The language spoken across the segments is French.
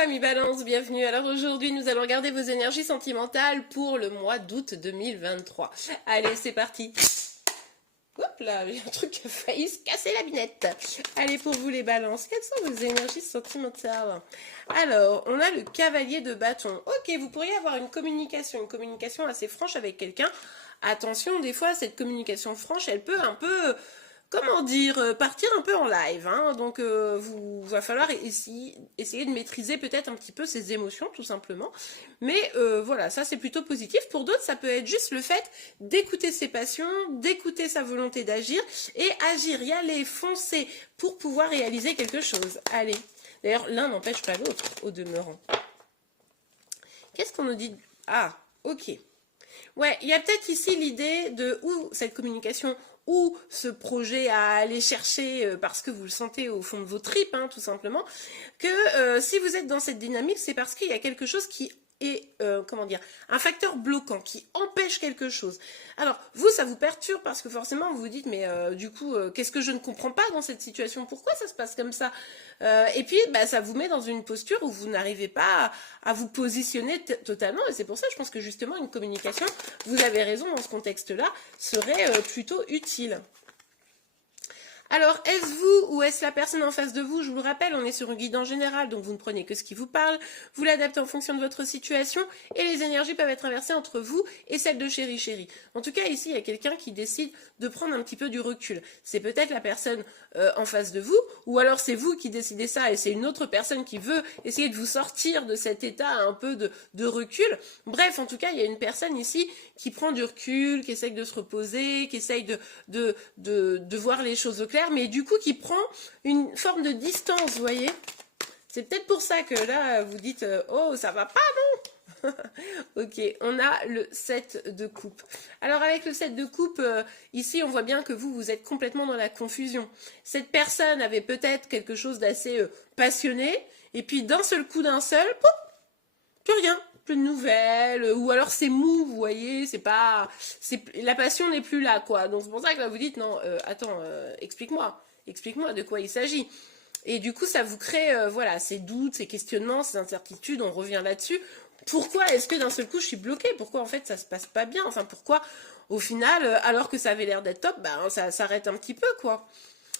amis Balance, bienvenue. Alors aujourd'hui, nous allons regarder vos énergies sentimentales pour le mois d'août 2023. Allez, c'est parti. Hop là, il y a un truc qui a failli se casser la binette. Allez, pour vous les balances, quelles sont vos énergies sentimentales? Alors, on a le cavalier de bâton. Ok, vous pourriez avoir une communication assez franche avec quelqu'un. Attention, des fois, cette communication franche, elle peut un peu... Comment dire, partir un peu en live, hein. Donc vous va falloir essayer de maîtriser peut-être un petit peu ses émotions, tout simplement. Mais voilà, ça c'est plutôt positif. Pour d'autres, ça peut être juste le fait d'écouter ses passions, d'écouter sa volonté d'agir et agir, y aller, foncer pour pouvoir réaliser quelque chose. Allez, d'ailleurs, l'un n'empêche pas l'autre, au demeurant. Qu'est-ce qu'on nous dit? Ah, ok. Ouais, il y a peut-être ici l'idée de où cette communication ou ce projet à aller chercher parce que vous le sentez au fond de vos tripes, hein, tout simplement, que si vous êtes dans cette dynamique, c'est parce qu'il y a quelque chose qui est, comment dire, un facteur bloquant, qui empêche quelque chose. Alors, vous, ça vous perturbe parce que forcément, vous vous dites, mais du coup, qu'est-ce que je ne comprends pas dans cette situation? Pourquoi ça se passe comme ça? Et puis, bah, ça vous met dans une posture où vous n'arrivez pas à vous positionner totalement. Et c'est pour ça, je pense que justement, une communication, vous avez raison dans ce contexte-là, serait plutôt utile. Alors, est-ce vous ou est-ce la personne en face de vous? Je vous le rappelle, on est sur un guide en général, donc vous ne prenez que ce qui vous parle, vous l'adaptez en fonction de votre situation, et les énergies peuvent être inversées entre vous et celles de chéri. En tout cas, ici, il y a quelqu'un qui décide de prendre un petit peu du recul. C'est peut-être la personne en face de vous, ou alors c'est vous qui décidez ça, et c'est une autre personne qui veut essayer de vous sortir de cet état un peu de recul. Bref, en tout cas, il y a une personne ici qui prend du recul, qui essaye de se reposer, qui essaye de voir les choses au clair, mais du coup qui prend une forme de distance, vous voyez. C'est peut-être pour ça que là, vous dites « Oh, ça va pas, non ?» Ok, on a le 7 de coupe. Alors avec le 7 de coupe, ici on voit bien que vous êtes complètement dans la confusion. Cette personne avait peut-être quelque chose d'assez passionné, et puis d'un seul coup, pouf, plus rien. Plus de nouvelles, ou alors c'est mou, vous voyez, la passion n'est plus là, quoi. Donc c'est pour ça que là vous dites, non, attends, explique-moi de quoi il s'agit. Et du coup, ça vous crée, voilà, ces doutes, ces questionnements, ces incertitudes, on revient là-dessus. Pourquoi est-ce que d'un seul coup je suis bloquée? Pourquoi en fait ça se passe pas bien? Enfin, pourquoi au final, alors que ça avait l'air d'être top, ben ça s'arrête un petit peu, quoi.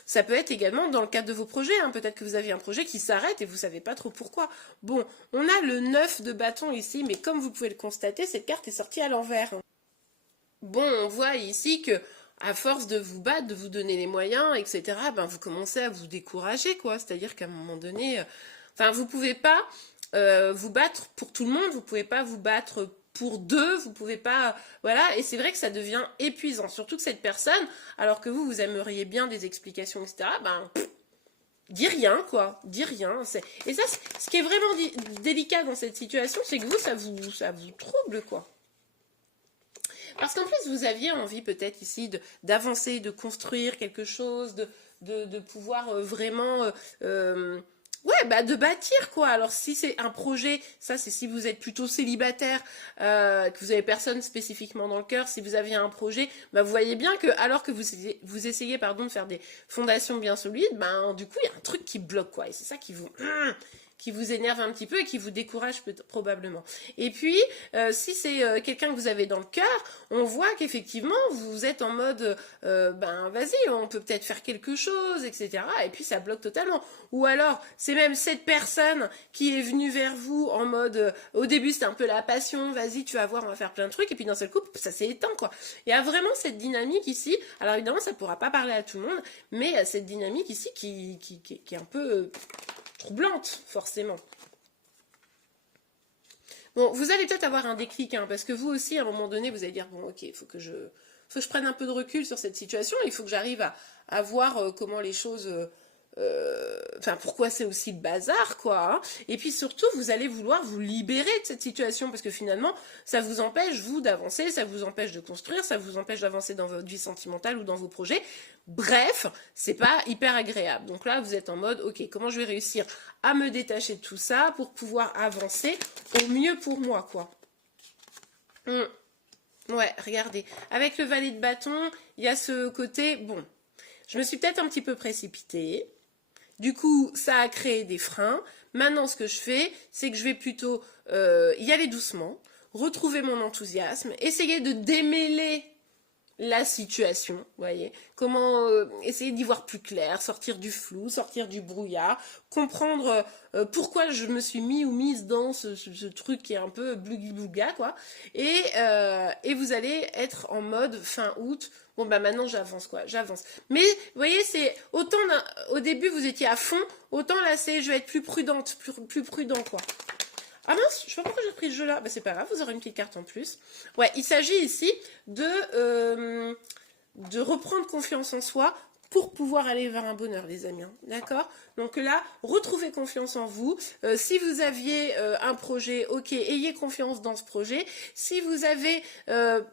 Ça peut être également dans le cadre de vos projets, hein. Peut-être que vous avez un projet qui s'arrête et vous ne savez pas trop pourquoi. Bon, on a le 9 de bâton ici, mais comme vous pouvez le constater, cette carte est sortie à l'envers. Bon, on voit ici que à force de vous battre, de vous donner les moyens, etc., ben vous commencez à vous décourager, quoi. C'est-à-dire qu'à un moment donné, enfin, vous pouvez pas vous battre pour tout le monde, vous pouvez pas vous battre pour deux, vous pouvez pas, voilà, et c'est vrai que ça devient épuisant, surtout que cette personne, alors que vous aimeriez bien des explications, etc., ben, dis rien, quoi, dis rien. Et ça, ce qui est vraiment délicat dans cette situation, c'est que vous, ça vous trouble, quoi. Parce qu'en plus, vous aviez envie peut-être ici d'avancer, de construire quelque chose, de pouvoir vraiment... ouais, bah de bâtir, quoi. Alors si c'est un projet, ça c'est si vous êtes plutôt célibataire, que vous avez personne spécifiquement dans le cœur, si vous aviez un projet, bah vous voyez bien que alors que vous essayez pardon, de faire des fondations bien solides, ben du coup il y a un truc qui bloque, quoi. Et c'est ça qui vous énerve un petit peu et qui vous décourage probablement. Et puis, si c'est quelqu'un que vous avez dans le cœur, on voit qu'effectivement, vous êtes en mode, ben vas-y, on peut peut-être faire quelque chose, etc. Et puis, ça bloque totalement. Ou alors, c'est même cette personne qui est venue vers vous en mode, au début, c'était un peu la passion, vas-y, tu vas voir, on va faire plein de trucs, et puis d'un seul coup, ça s'est éteint, quoi. Il y a vraiment cette dynamique ici, alors évidemment, ça ne pourra pas parler à tout le monde, mais cette dynamique ici qui est un peu... troublante, forcément. Bon, vous allez peut-être avoir un déclic, hein, parce que vous aussi, à un moment donné, vous allez dire, bon, ok, il faut que je prenne un peu de recul sur cette situation, il faut que j'arrive à voir comment les choses... Enfin, pourquoi c'est aussi le bazar, quoi. Hein. Et puis surtout, vous allez vouloir vous libérer de cette situation, parce que finalement, ça vous empêche, vous, d'avancer, ça vous empêche de construire, ça vous empêche d'avancer dans votre vie sentimentale ou dans vos projets. Bref, c'est pas hyper agréable. Donc là, vous êtes en mode, ok, comment je vais réussir à me détacher de tout ça pour pouvoir avancer au mieux pour moi, quoi. Ouais, regardez. Avec le valet de bâton, il y a ce côté, bon, je me suis peut-être un petit peu précipitée. Du coup, ça a créé des freins, Maintenant, ce que je fais, c'est que je vais plutôt y aller doucement, retrouver mon enthousiasme, essayer de démêler la situation, vous voyez, comment essayer d'y voir plus clair, sortir du flou, sortir du brouillard, comprendre pourquoi je me suis mis ou mise dans ce truc qui est un peu blugui-blouga, quoi, et vous allez être en mode fin août, bon bah maintenant j'avance, quoi, j'avance. Mais vous voyez, c'est autant au début vous étiez à fond, autant là c'est je vais être plus prudente, plus prudent, quoi. Ah mince, je sais pas pourquoi j'ai pris le jeu là. Bah c'est pas grave, vous aurez une petite carte en plus. Ouais, il s'agit ici de reprendre confiance en soi pour pouvoir aller vers un bonheur, les amis. Hein. D'accord? Donc là, retrouvez confiance en vous. Si vous aviez un projet, ok, ayez confiance dans ce projet. Si vous avez,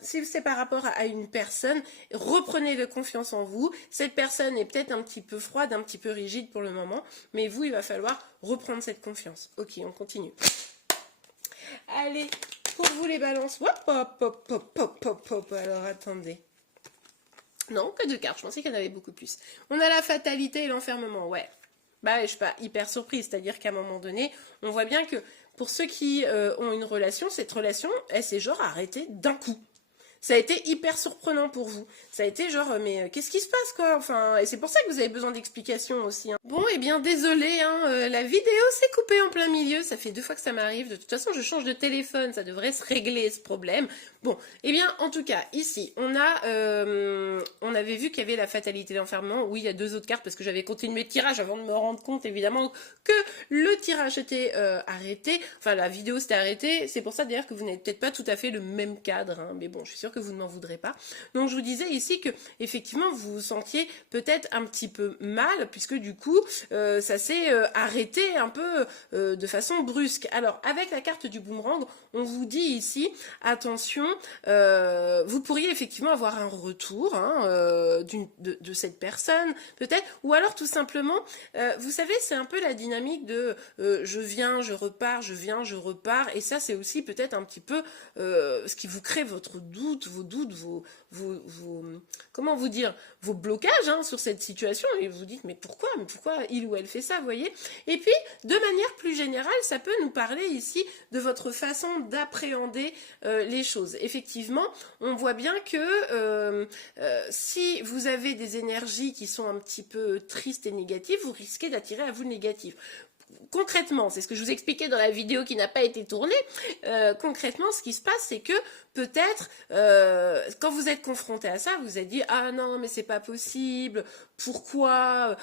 si c'est par rapport à une personne, reprenez de confiance en vous. Cette personne est peut-être un petit peu froide, un petit peu rigide pour le moment, mais vous, il va falloir reprendre cette confiance. Ok, on continue. Allez, pour vous les balances. Hop, hop, hop, hop, hop, hop, hop. Alors, attendez. Non, que 2 cartes. Je pensais qu'il y en avait beaucoup plus. On a la fatalité et l'enfermement. Ouais. Bah, je suis pas hyper surprise. C'est-à-dire qu'à un moment donné, on voit bien que pour ceux qui ont une relation, cette relation, elle s'est genre arrêtée d'un coup. Ça a été hyper surprenant pour vous. Ça a été genre, mais qu'est-ce qui se passe, quoi? Enfin, et c'est pour ça que vous avez besoin d'explications aussi. Hein. Bon, eh bien, désolé, hein, la vidéo s'est coupée en plein milieu. Ça fait 2 fois que ça m'arrive. De toute façon, je change de téléphone. Ça devrait se régler, ce problème. Bon, eh bien, en tout cas, ici, on avait vu qu'il y avait la fatalité d'enfermement. Oui, il y a 2 autres cartes parce que j'avais continué le tirage avant de me rendre compte, évidemment, que le tirage était arrêté. Enfin, la vidéo s'était arrêtée. C'est pour ça, d'ailleurs, que vous n'avez peut-être pas tout à fait le même cadre. Hein. Mais bon, je suis sûre que vous ne m'en voudrez pas. Donc je vous disais ici que effectivement vous vous sentiez peut-être un petit peu mal puisque du coup ça s'est arrêté un peu de façon brusque. Alors avec la carte du boomerang, on vous dit ici attention, vous pourriez effectivement avoir un retour hein, de cette personne peut-être, ou alors tout simplement vous savez c'est un peu la dynamique de je viens, je repars, je viens, je repars, et ça c'est aussi peut-être un petit peu ce qui vous crée votre doute, vos doutes, comment vous dire, vos blocages hein, sur cette situation, et vous dites mais pourquoi il ou elle fait ça, vous voyez. Et puis de manière plus générale, ça peut nous parler ici de votre façon d'appréhender les choses. Effectivement, on voit bien que si vous avez des énergies qui sont un petit peu tristes et négatives, vous risquez d'attirer à vous le négatif. Concrètement, c'est ce que je vous expliquais dans la vidéo qui n'a pas été tournée, concrètement ce qui se passe c'est que peut-être quand vous êtes confronté à ça, vous vous êtes dit ah non mais c'est pas possible, pourquoi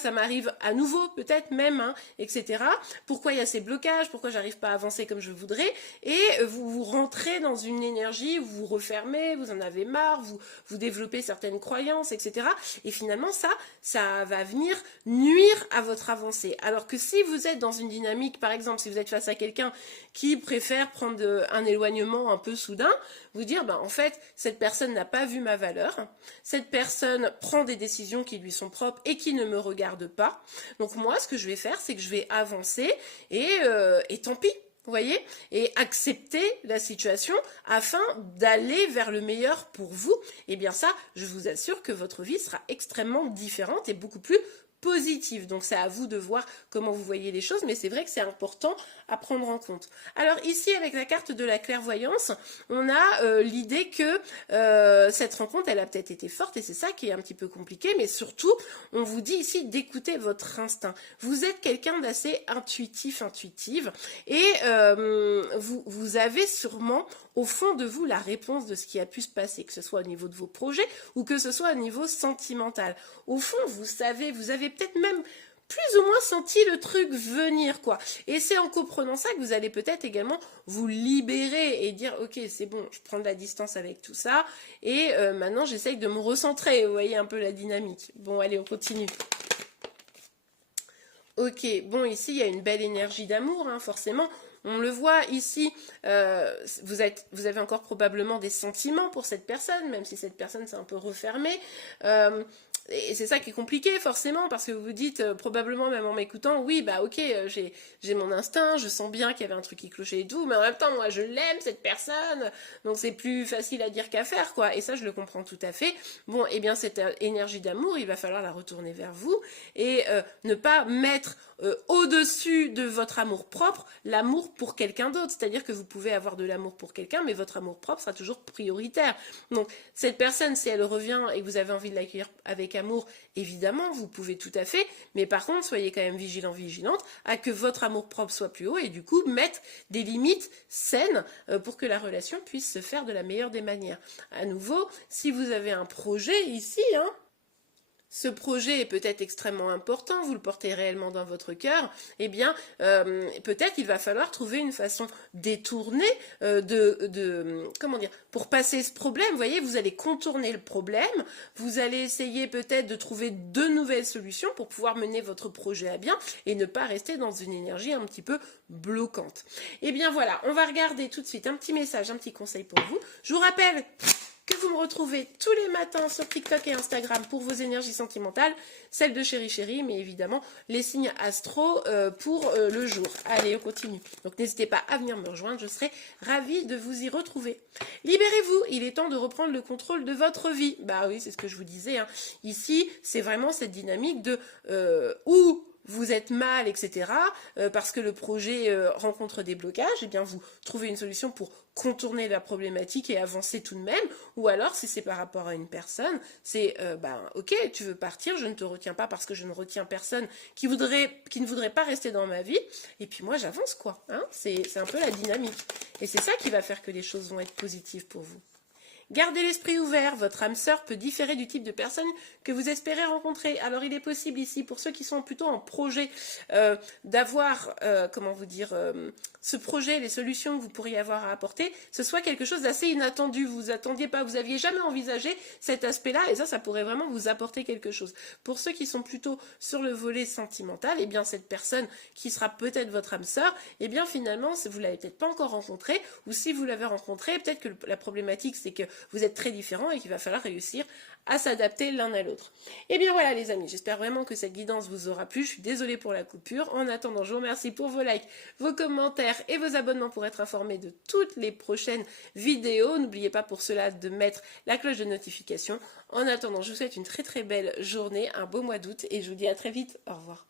ça m'arrive à nouveau peut-être même, hein, etc. Pourquoi il y a ces blocages, pourquoi j'arrive pas à avancer comme je voudrais, et vous rentrez dans une énergie, vous vous refermez, vous en avez marre, vous développez certaines croyances, etc. Et finalement ça va venir nuire à votre avancée. Alors que si vous êtes dans une dynamique, par exemple si vous êtes face à quelqu'un qui préfère prendre un éloignement un peu soudain, vous dire en fait cette personne n'a pas vu ma valeur, cette personne prend des décisions qui lui sont propres et qui ne me regardent pas, donc moi ce que je vais faire c'est que je vais avancer et tant pis, vous voyez, et accepter la situation afin d'aller vers le meilleur pour vous. Et bien ça, je vous assure que votre vie sera extrêmement différente et beaucoup plus positive. Donc c'est à vous de voir comment vous voyez les choses, mais c'est vrai que c'est important à prendre en compte. Alors ici avec la carte de la clairvoyance, on a l'idée que cette rencontre elle a peut-être été forte et c'est ça qui est un petit peu compliqué, mais surtout on vous dit ici d'écouter votre instinct. Vous êtes quelqu'un d'assez intuitive et vous avez sûrement au fond de vous la réponse de ce qui a pu se passer, que ce soit au niveau de vos projets ou que ce soit au niveau sentimental. Au fond, vous savez, vous avez peut-être même plus ou moins senti le truc venir, quoi. Et c'est en comprenant ça que vous allez peut-être également vous libérer et dire, ok, c'est bon, je prends de la distance avec tout ça, et maintenant j'essaye de me recentrer, vous voyez un peu la dynamique. Bon, allez, on continue. Ok, bon, ici, il y a une belle énergie d'amour, hein, forcément. On le voit ici, vous avez encore probablement des sentiments pour cette personne, même si cette personne s'est un peu refermée. Et c'est ça qui est compliqué forcément, parce que vous vous dites, probablement même en m'écoutant, oui bah ok, j'ai mon instinct, je sens bien qu'il y avait un truc qui clochait et tout, mais en même temps moi je l'aime cette personne, donc c'est plus facile à dire qu'à faire quoi, et ça je le comprends tout à fait. Bon, et bien cette énergie d'amour, il va falloir la retourner vers vous, et ne pas mettre au-dessus de votre amour propre l'amour pour quelqu'un d'autre, c'est-à-dire que vous pouvez avoir de l'amour pour quelqu'un, mais votre amour propre sera toujours prioritaire. Donc cette personne, si elle revient et que vous avez envie de l'accueillir avec amour, évidemment, vous pouvez tout à fait, mais par contre, soyez quand même vigilante à que votre amour propre soit plus haut et du coup, mettre des limites saines pour que la relation puisse se faire de la meilleure des manières. À nouveau, si vous avez un projet ici, ce projet est peut-être extrêmement important, vous le portez réellement dans votre cœur, eh bien, peut-être il va falloir trouver une façon détournée comment dire, pour passer ce problème. Vous voyez, vous allez contourner le problème, vous allez essayer peut-être de trouver de nouvelles solutions pour pouvoir mener votre projet à bien et ne pas rester dans une énergie un petit peu bloquante. Eh bien voilà, on va regarder tout de suite un petit message, un petit conseil pour vous. Je vous rappelle que vous me retrouvez tous les matins sur TikTok et Instagram pour vos énergies sentimentales, celles de Chéri Chéri, mais évidemment les signes astro pour le jour. Allez, on continue. Donc n'hésitez pas à venir me rejoindre, je serai ravie de vous y retrouver. Libérez-vous, il est temps de reprendre le contrôle de votre vie. Bah oui, c'est ce que je vous disais. Ici, c'est vraiment cette dynamique de où vous êtes mal, etc., parce que le projet rencontre des blocages, et bien vous trouvez une solution pour contourner la problématique et avancer tout de même, ou alors si c'est par rapport à une personne, c'est ok, tu veux partir, je ne te retiens pas parce que je ne retiens personne qui ne voudrait pas rester dans ma vie, et puis moi j'avance quoi, c'est un peu la dynamique, et c'est ça qui va faire que les choses vont être positives pour vous. Gardez l'esprit ouvert, votre âme sœur peut différer du type de personne que vous espérez rencontrer. Alors il est possible ici, pour ceux qui sont plutôt en projet, d'avoir, ce projet, les solutions que vous pourriez avoir à apporter, ce soit quelque chose d'assez inattendu. Vous attendiez pas, vous aviez jamais envisagé cet aspect-là, et ça pourrait vraiment vous apporter quelque chose. Pour ceux qui sont plutôt sur le volet sentimental, eh bien cette personne qui sera peut-être votre âme sœur, eh bien finalement, vous l'avez peut-être pas encore rencontrée, ou si vous l'avez rencontrée, peut-être que la problématique c'est que vous êtes très différents et qu'il va falloir réussir à s'adapter l'un à l'autre. Et bien voilà les amis, j'espère vraiment que cette guidance vous aura plu. Je suis désolée pour la coupure. En attendant, je vous remercie pour vos likes, vos commentaires et vos abonnements pour être informés de toutes les prochaines vidéos. N'oubliez pas pour cela de mettre la cloche de notification. En attendant, je vous souhaite une très très belle journée, un beau mois d'août et je vous dis à très vite. Au revoir.